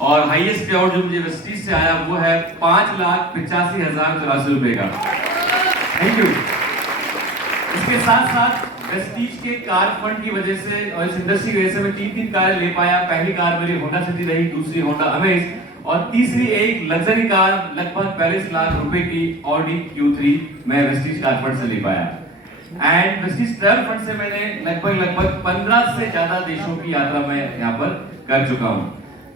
और हाईएस्ट पे आउट जो मुझे वेस्टीज से आया वो है 5,85,084 रुपए का। Thank you. इसके साथ साथ वेस्टीज के कार फंड की वजह से और इस इंडस्ट्री की वजह से मैं 3 कारें ले पाया। पहली कार मेरी होंडा सिटी रही, दूसरी होंडा अमेज और तीसरी एक लग्जरी कार लगभग 42 लाख रुपए की ऑडी Q3 मैं वेस्टीज कार फंड से ले पाया। एंड वेस्टीज ट्रैवल फंड से मैंने लगभग 15 से ज्यादा देशों की यात्रा मैं यहाँ पर कर चुका हूँ।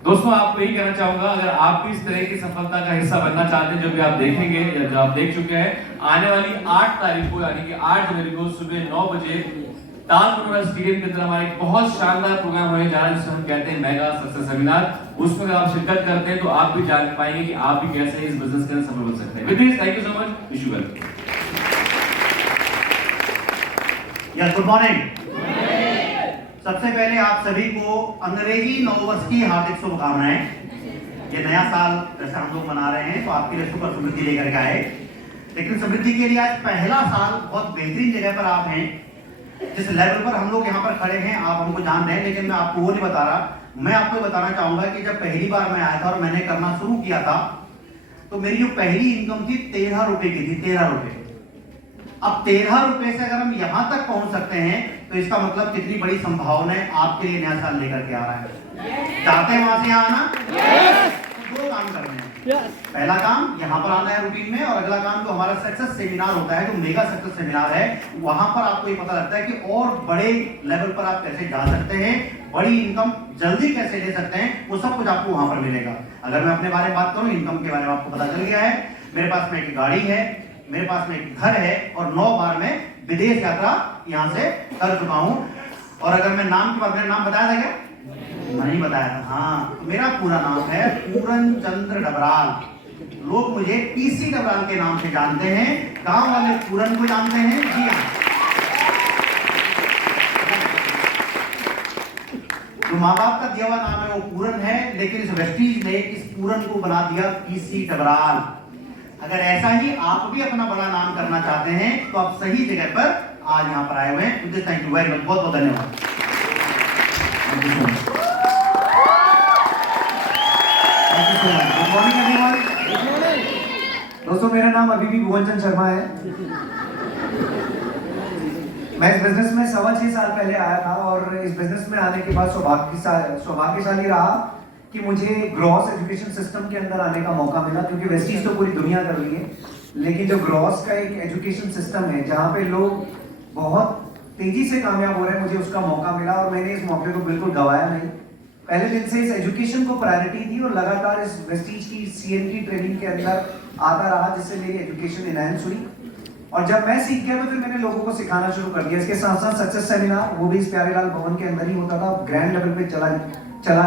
दोस्तों आपको यही कहना चाहूंगा, अगर आप भी इस तरह की सफलता का हिस्सा बनना चाहते हैं जो भी आप देखेंगे या जो आप देख चुके हैं, आने वाली 8 तारीख को यानी कि 8 जनवरी को सुबह 9 बजे ताल मनोरंजन स्टेडियम के अंदर हमारा एक बहुत शानदार प्रोग्राम होने जा रहा है जिसे हम कहते हैं मेगा सक्सेस सेमिनार। उसमें अगर आप शिरकत करते हैं तो आप भी जान पाएंगे कि आप भी कैसे इस बिजनेस के अंदर सफल बन सकते हैं। With this thank you so much. Wish you well. Yes, good morning. सबसे पहले आप सभी को अंग्रेजी नववर्ष की हार्दिक शुभकामनाएं। ये नया साल जैसे हम लोग मना रहे हैं तो आपके लिए सुपर समृद्धि लेकर के आए, लेकिन समृद्धि के लिए आज पहला साल बहुत बेहतरीन जगह पर आप हैं। जिस लेवल पर हम लोग यहाँ पर खड़े हैं आप हमको जान रहे हैं, लेकिन मैं आपको वो नहीं बता रहा। मैं आपको बताना चाहूंगा कि जब पहली बार मैं आया था और मैंने करना शुरू किया था तो मेरी जो पहली इनकम थी 13 रुपए की थी, 13 रुपए। अब 13 रुपए से अगर हम यहां तक पहुंच सकते हैं तो इसका मतलब कितनी बड़ी संभावनाएं आपके लिए नया साल लेकर के आ रहा है। चाहते हैं वहां से यहां आना? तो 2 काम करने हैं। पहला काम यहां पर आना है रूटीन में, और अगला काम जो हमारा सक्सेस सेमिनार होता है, जो मेगा सक्सेस सेमिनार है, वहां पर आपको ये पता लगता है कि और बड़े लेवल पर आप कैसे जा सकते हैं, बड़ी इनकम जल्दी कैसे ले सकते हैं, वो सब कुछ आपको वहां पर मिलेगा। अगर मैं अपने बारे में बात करूं, इनकम के बारे में आपको पता चल गया है। मेरे पास में एक गाड़ी है, मेरे पास में एक घर है और 9 बार मैं विदेश यात्रा यहां से कर चुका हूं। और अगर मैं नाम की बात करें, नाम बताया था क्या? नहीं बताया था। हाँ, मेरा पूरा नाम है पूरन चंद्र डबराल। लोग मुझे पीसी डबराल के नाम से जानते हैं। गांव वाले पूरन को जानते हैं। जी हाँ, जो माँ बाप का दिया हुआ नाम है वो पूरन है, लेकिन इस वेस्टीज ने इस पूरन को बना दिया पीसी डबराल। अगर ऐसा ही आप भी अपना बड़ा नाम करना चाहते हैं तो आप सही जगह पर आज यहाँ पर आए हुए हैं। थैंक यू वेरी मच, बहुत बहुत धन्यवाद। Good morning everyone. दोस्तों मेरा नाम अभी भी भुवन चंद शर्मा है। मैं इस बिजनेस में 6.25 साल पहले आया था और इस बिजनेस में आने के बाद सौभाग्यशाली रहा कि मुझे ग्रॉस एजुकेशन सिस्टम के अंदर आने का मौका मिला, क्योंकि वेस्टीज तो पूरी दुनिया कर रही है, लेकिन जो ग्रॉस का एक एजुकेशन सिस्टम है जहाँ पे लोग बहुत तेजी से कामयाब हो रहे हैं, मुझे उसका मौका मिला और मैंने इस मौके को बिल्कुल गवाया नहीं। पहले दिन से इस एजुकेशन को प्रायोरिटी दी और लगातार इस वेस्टीज की CNT ट्रेनिंग के अंदर आता रहा, जिससे मेरी एजुकेशन इनहैंस हुई। और जब मैं सीख गया तो फिर मैंने लोगों को सिखाना शुरू कर दिया। इसके साथ साथ सक्सेस सेमिनार, वो भी इस प्यारेलाल भवन के अंदर ही होता था, ग्रैंड लेवल पे चला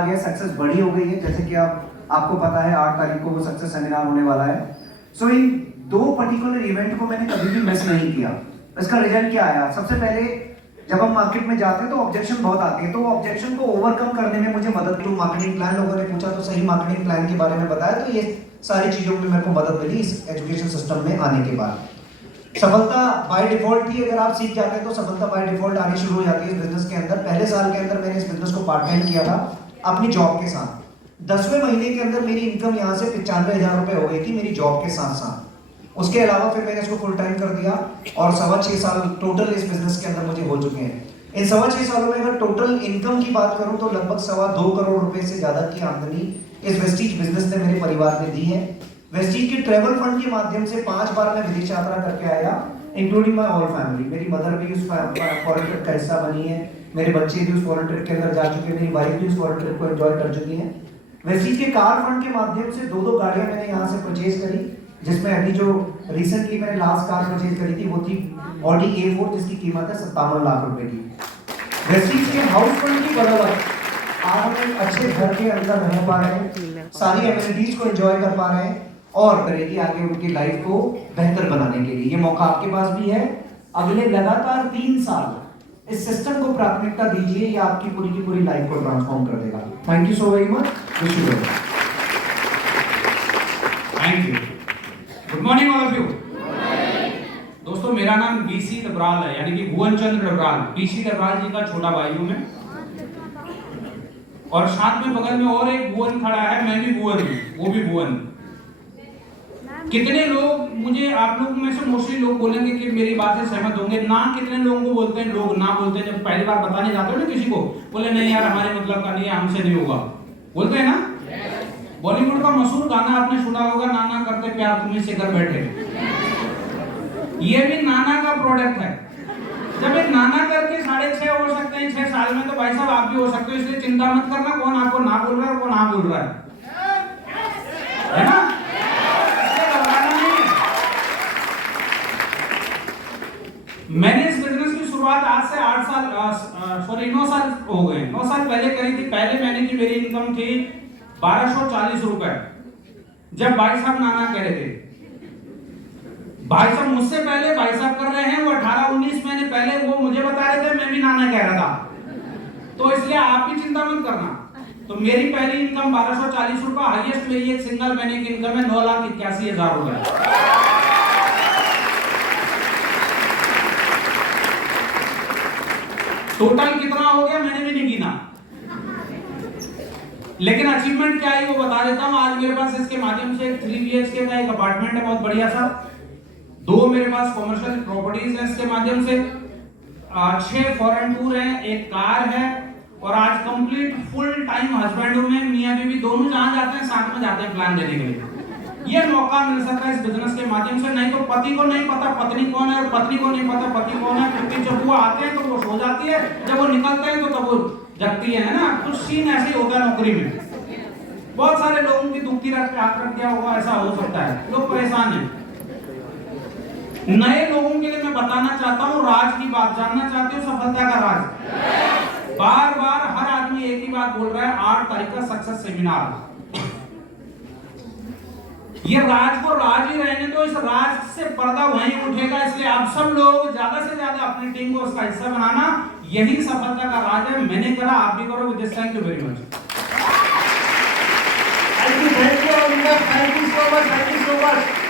गया। सक्सेस बड़ी हो गई है, जैसे कि आपको पता है 8 तारीख को वो सक्सेस सेमिनार होने वाला है। सो इन 2 पर्टिकुलर इवेंट को मैंने कभी भी मिस नहीं किया। इसका रिजल्ट क्या आया? सबसे पहले जब हम मार्केट में जाते हैं तो ऑब्जेक्शन बहुत आती है, तो ऑब्जेक्शन को ओवरकम करने में मुझे मदद मिली। मार्केटिंग प्लान लोगों ने पूछा तो सही मार्केटिंग प्लान के बारे में बताया, तो ये सारी चीजों में मेरे को मदद मिली इस एजुकेशन सिस्टम में आने के बाद। सफलता बाय डिफॉल्ट थी, अगर आप सीख जाते हैं तो सफलता बाय डिफॉल्ट आनी शुरू हो जाती है इस बिजनेस के अंदर। पहले साल के अंदर मैंने इस बिजनेस को पार्ट टाइम किया था अपनी जॉब के साथ। 10वें महीने के अंदर मेरी इनकम यहाँ से 95,000 रुपए हो गई थी मेरी जॉब के साथ साथ। उसके अलावा फिर मैंने इसको फुल टाइम कर दिया और 6.25 साल टोटल इस बिजनेस के अंदर मुझे हो चुके हैं। इन 6.25 सालों में अगर टोटल इनकम की बात करूं तो लगभग 2.25 करोड़ रुपए से ज्यादा की आमदनी इस वेस्टीज बिजनेस ने मेरे परिवार में दी है। वेस्टीज के ट्रैवल फंड के माध्यम से 5 बार मैं विदेश यात्रा करके आया, इंक्लूडिंग माय होल फैमिली। मेरी मदर भी उस फॉरेन ट्रिप का हिस्सा बनी है, मेरे बच्चे भी उस फॉरेन ट्रिप के अंदर जा चुके हैं, मेरी वाइफ भी उस फॉरेन ट्रिप को एंजॉय कर चुकी है। वेस्टीज के कार फंड के माध्यम से 2 गाड़ियां मैंने यहाँ से परचेज करी, जिसमें अभी जो रिसेंटली मैंने लास्ट कार परचेज करी थी वो थी ऑडी A4 जिसकी कीमत है 57 लाख रुपए की। वेस्टीज के हाउस फंड की बदौलत आज हम एक अच्छे घर के अंदर रह पा रहे हैं, सारी एमिनिटीज को एंजॉय कर पा रहे हैं और करेगी आगे उनकी लाइफ को बेहतर बनाने के लिए। ये मौका आपके पास भी है। अगले लगातार 3 साल इस सिस्टम को प्राथमिकता दीजिए, ये आपकी पूरी की पूरी लाइफ को ट्रांसफॉर्म कर देगा। Thank you so very much. Wish you well. Thank you. Good morning all of you. दोस्तों मेरा नाम BC डबराल है, यानी कि भुवन चंद्र डबराल। BC डबराल जी का छोटा भाई हूं मैं। और साथ में बगल में और एक भुवन खड़ा है, मैं भी भुवन हूँ, वो भी भुवन। कितने लोग मुझे, आप लोग में से मोस्टली लोग बोलेंगे कि मेरी बात से सहमत होंगे ना। कितने लोगों को बोलते हैं, लोग ना बोलते हैं, जब पहली बार बताने जाते हो ना किसी को, बोले नहीं यार हमारे मतलब का नहीं है, हमसे नहीं होगा, बोलते हैं ना। बॉलीवुड का मशहूर गाना आपने सुना होगा, नाना करते प्यार तुम्हें से घर बैठे। ये भी नाना का प्रोडक्ट है। जब एक नाना करके 6.5 हो सकते हैं 6 साल में, तो भाई साहब आप भी हो सकते हो, इसलिए चिंता मत करना कौन आपको ना बोल रहा है और कौन हाँ बोल रहा है ना। मैंने इस बिजनेस की शुरुआत आज से 9 साल हो गए, 9 साल पहले करी थी। पहले महीने की मेरी इनकम थी 1240 रुपए, जब भाई साहब नाना कह रहे थे। भाई साहब मुझसे पहले भाई साहब कर रहे हैं, वो 18-19 महीने पहले वो मुझे बता रहे थे, मैं भी नाना कह रहा था। तो इसलिए आप भी चिंता मत करना। तो मेरी पहली इनकम 1240 रुपए, हाईएस्ट मेरी एक सिंगल महीने की इनकम है 9,81,000 रुपए। टोटल कितना हो गया मैंने भी नहीं गिना, लेकिन अचीवमेंट क्या है वो बता देता हूं। आज मेरे पास इसके माध्यम से 3 BHK का एक अपार्टमेंट है, बहुत बढ़िया सा। 2 मेरे पास कॉमर्शियल प्रॉपर्टीज हैं इसके माध्यम से, 6 फॉरेन टूर हैं, एक कार है, और आज कंप्लीट फुल टाइम हस्बैंड हूं मैं। मियां बीवी दोनों जहां जाते हैं साथ में जाते हैं प्लान देने के लिए। ये मौका मिल सकता है इस बिजनेस के माध्यम से। नहीं तो पति को नहीं पता पत्नी कौन है, और पत्नी को नहीं पता पति कौन है, क्योंकि जब वो आते हैं तो वो सो जाती है, जब वो निकलते हैं तो तब वो जगती है ना। कुछ सीन ऐसे ही होता है नौकरी में। बहुत सारे लोगों की दुखती रात पे हाथ रख दिया होगा, ऐसा हो सकता है, लोग परेशान हैं। नए लोगों के लिए मैं बताना चाहता हूँ राज की बात। जानना चाहते हो सफलता का राज? बार बार हर आदमी एक ही बात बोल रहा है, 8 तारीख का सक्सेस सेमिनार। ये राज को राज ही रहने दो, इस राज से पर्दा वहीं उठेगा। इसलिए आप सब लोग ज्यादा से ज्यादा अपनी टीम को उसका हिस्सा बनाना, यही सफलता का राज है। मैंने करा, आप भी करो। With this, thank you very much. Thank you so much.